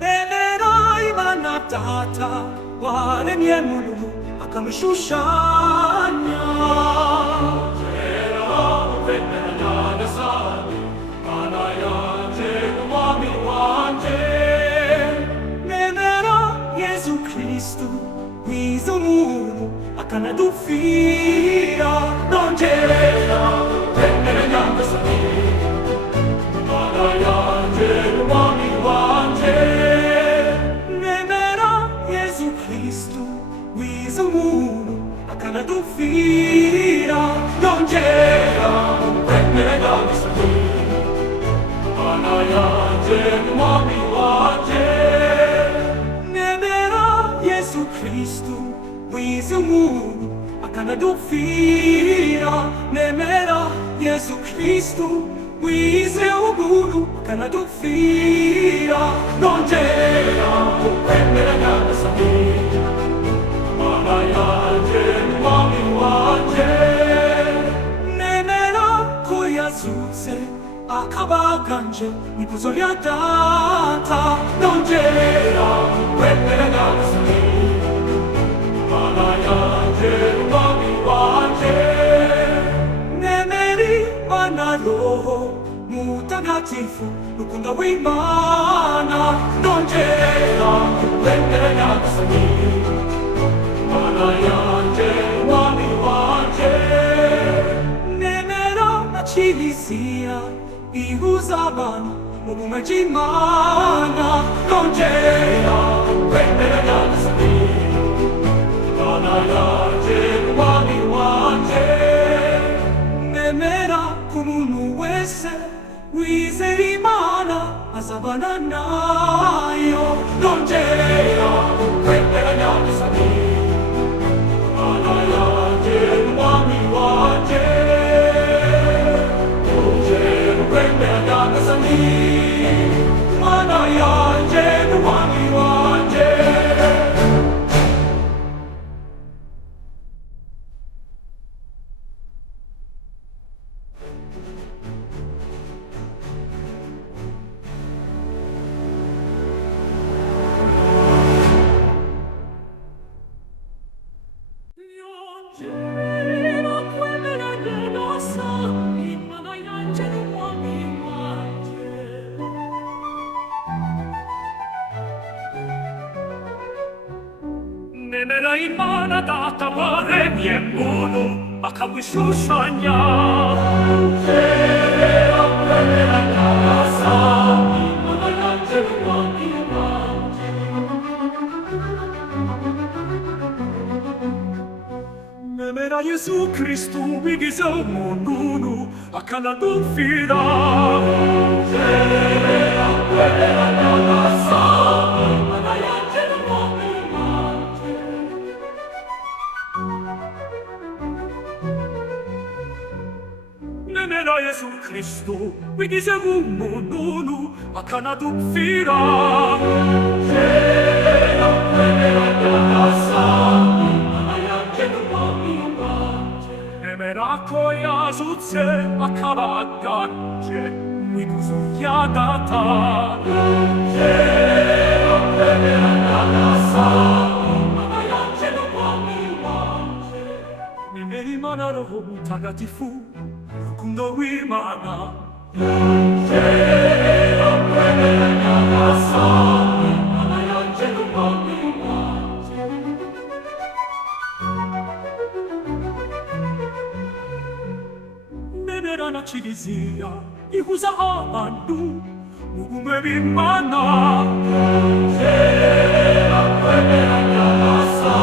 Benerai manatata wale miemulu akamshushanya Nenera Yesu Kristu wizo Mungu akanadufia nongera Benera nyanga sabini mana yanje umwami wanje Nenera Yesu Kristu wizo Mungu akanadufia nongera Benera nyanga sabini mana yanje umwami wanje Nenera Yesu Kristu wizo Mungu akanadufia Nemera Yesu Kristu wize Mungu akanadufia nongera ukwemera nyanga sabini mana yanje umwami wanje Nemera ko yazutse akabaganje ikuzo rya data nongera ukwemera nyanga sabini mana yanje umwami wanje Nemeri mana roho mutagatifu rukundo w'Imana nongera ukwemera nyanga sabini mana yanje umwami wanje Nemera na Kiliziya ihuza abantu mu bumwe bw'Imana nongera ukwemera nyanga sabini mana yanje umwami wanje Nemera ko umuntu wese wizera Imana azabana nayo nongera ukwemera nyanga sabini mana yanje umwami wanje nongera ukwemera nyanga sabini mana yanje umwami wanje Nemera Imana data waremye muntu akawishushanya Nongera ukwemera nyagasa Imana yanje umwami wanje Nemera Yesu Kristu wigize umuntu akanadupfira Nongera ukwemera nyagasa Imana yanje umwami wanje Nemera Yesu Kristu wigize umuntu akanadupfira Nongera ukwemera nyagasa Imana yanje umwami wanje Nemera ko yazutse akabaganje ikuzo rya data Nongera ukwemera nyagasa Imana yanje umwami wanje Nemera Imana roho mutagatifu rukundo w'Imana nongera ukwemera nyagasa Imana yanje umwami wanje Nemera na Kiliziya ihuza abantu mu bumwe bw'Imana nongera ukwemera nyagasa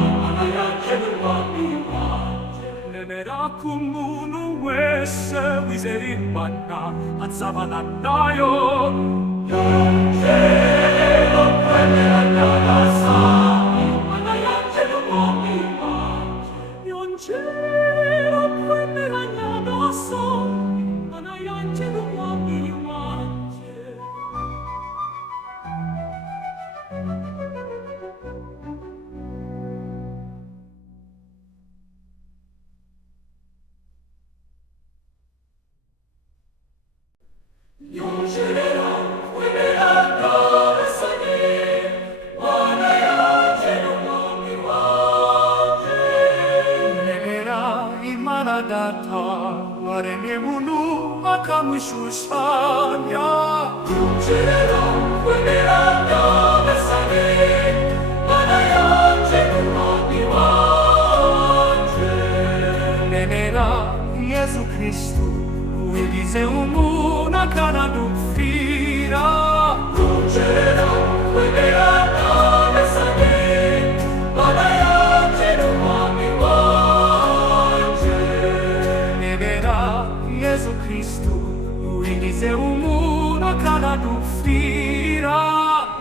Imana yanje umwami wanje Nemera ko umuntu wese wizera Imana azabana nayo nongera ukwemera nyagasa Imana yanje umwami wanje nongera ukwemera nyagasa Imana yanje umwami wanje data waremye muntu akamushushanya Rugero kwemera nyagasani Mana yanje n'umwami wanje Nemera Yesu Kristu wigize umuntu akanadupfira Rugero kwemera nyagasani Mana yanje n'umwami wanje Nemera Yesu Kristu wigize umuntu akanadupfira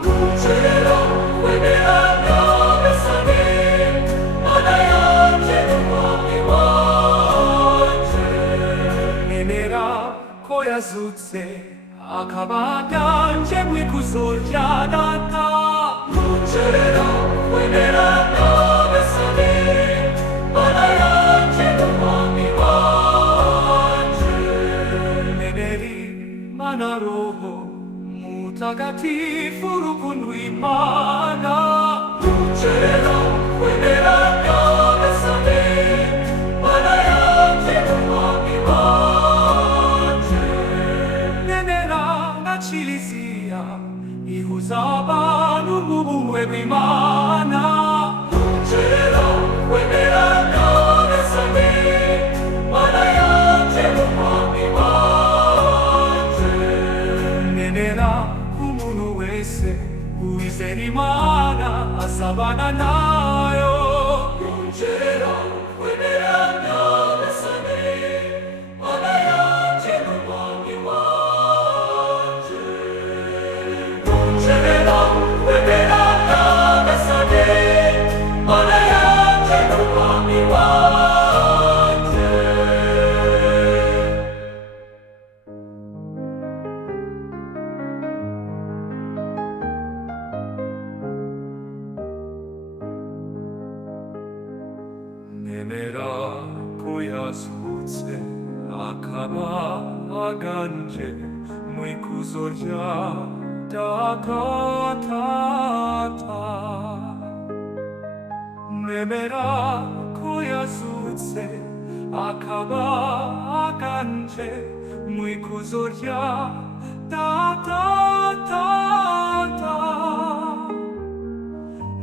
Rugero kwemera nyagasani Mana yanje n'umwami wanje Nemera ko yazutse akaba yanje mw'ikuzo rya Data Rugero kwemera nyagasani Mana yanje n'umwami wanje Nemera Imana Roho Mutagatifu urukundo Imana Rugero kwemera nyagasani Mana yanje n'umwami wanje Nemera na Kiliziya ihuza abantu mu bumwe bw'Imana Rugero kwemera nyagasani Mana yanje n'umwami wanje Nemera umuntu wese uwizera Imana asabana nayo Rugero kwemera nyagasani Mana yanje n'umwami wanje Rugero kwemera nyagasani Mana yanje n'umwami wanje Nemera ko yazutse akaba aganje mw'ikuzo rya Data Nemera ko yazutse akaba aganje mw'ikuzo rya Data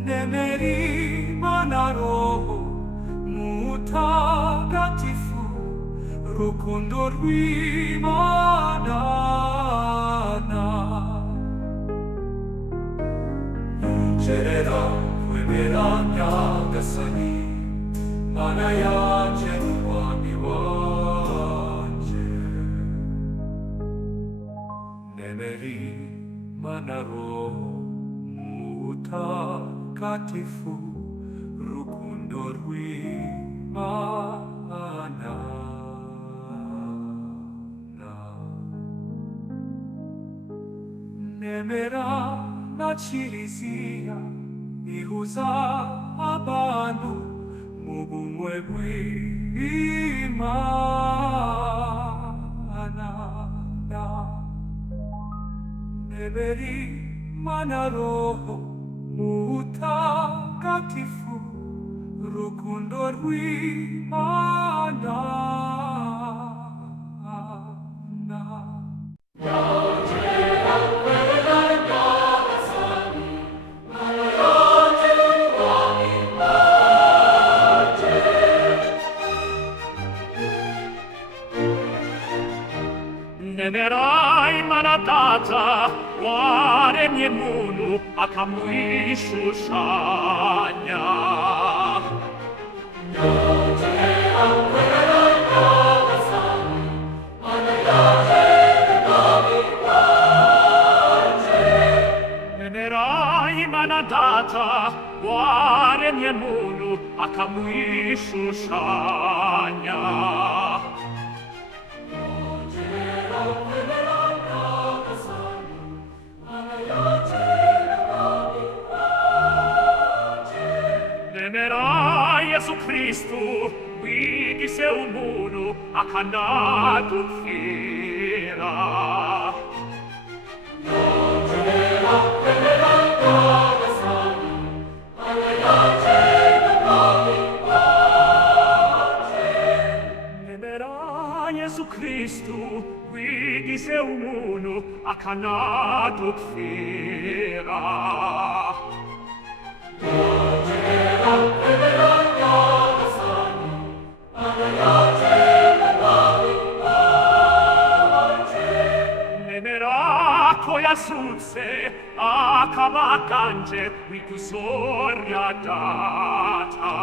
Nemera Imana Roho Mutagatifu rukundo rw'Imana Rugero kwemera nyagasani Mana yanje n'umwami wanje Nemera Imana Roho Mutagatifu rukundo rw'Imana Nemera na Kiliziya ihuza abantu mu bumwe bw'Imana Nemera Imana Roho Mutagatifu rukundo rw'Imana Nemera Imana Data waremye muntu akamwishushanya Rugero kwemera nyagasani Mana yanje n'umwami wanje Nemera Imana Data waremye muntu akamwishushanya Nemera Yesu Kristu wigize umuntu akanadupfira Rugero kwemera nyagasani Mana yanje n'umwami wanje se uno accanato fera. Koja sunce, a kavakanče, vi tu sorja data.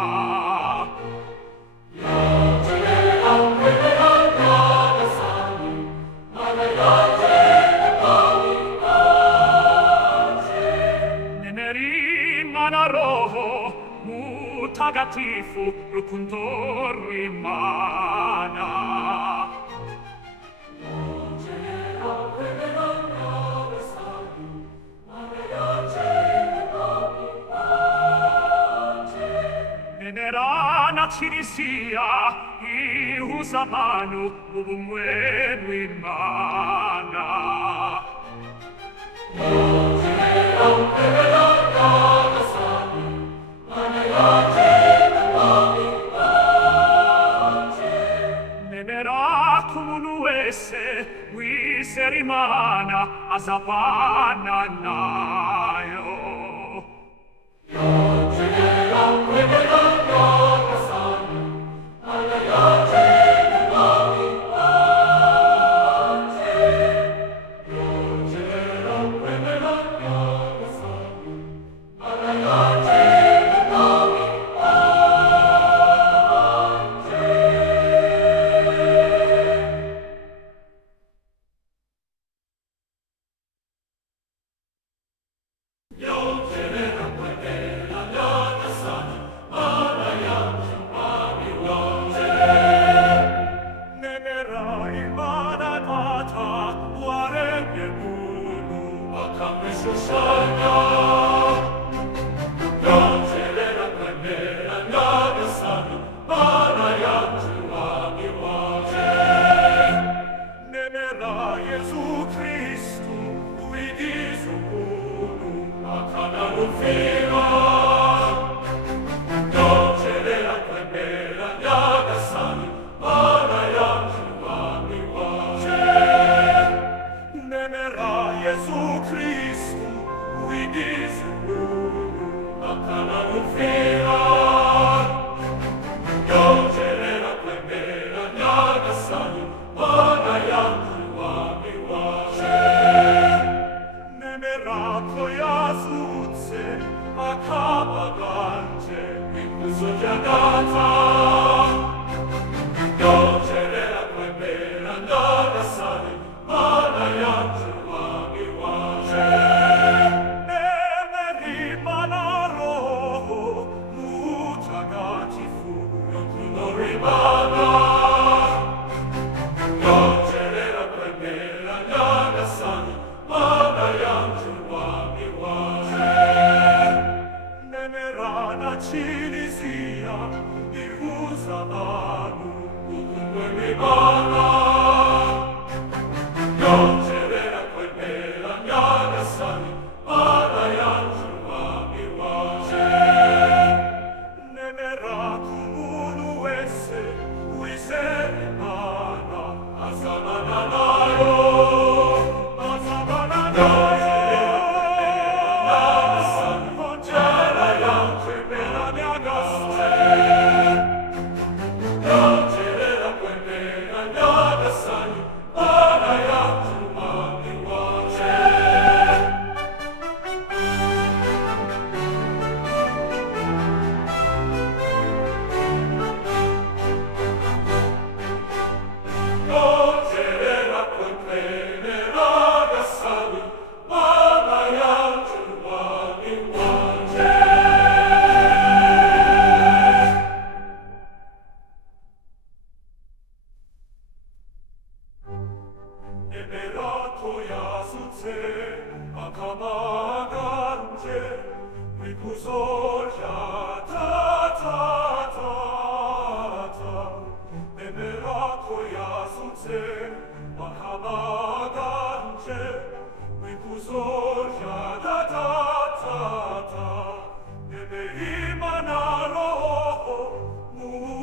Neneri manaroho, mutagatifu, rukuntori mana. Venerana cirisia, iusa manu, ovunque rimana. Venera comunuesse, qui se rimana, a savana naio.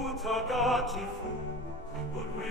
Mutagatifu, but we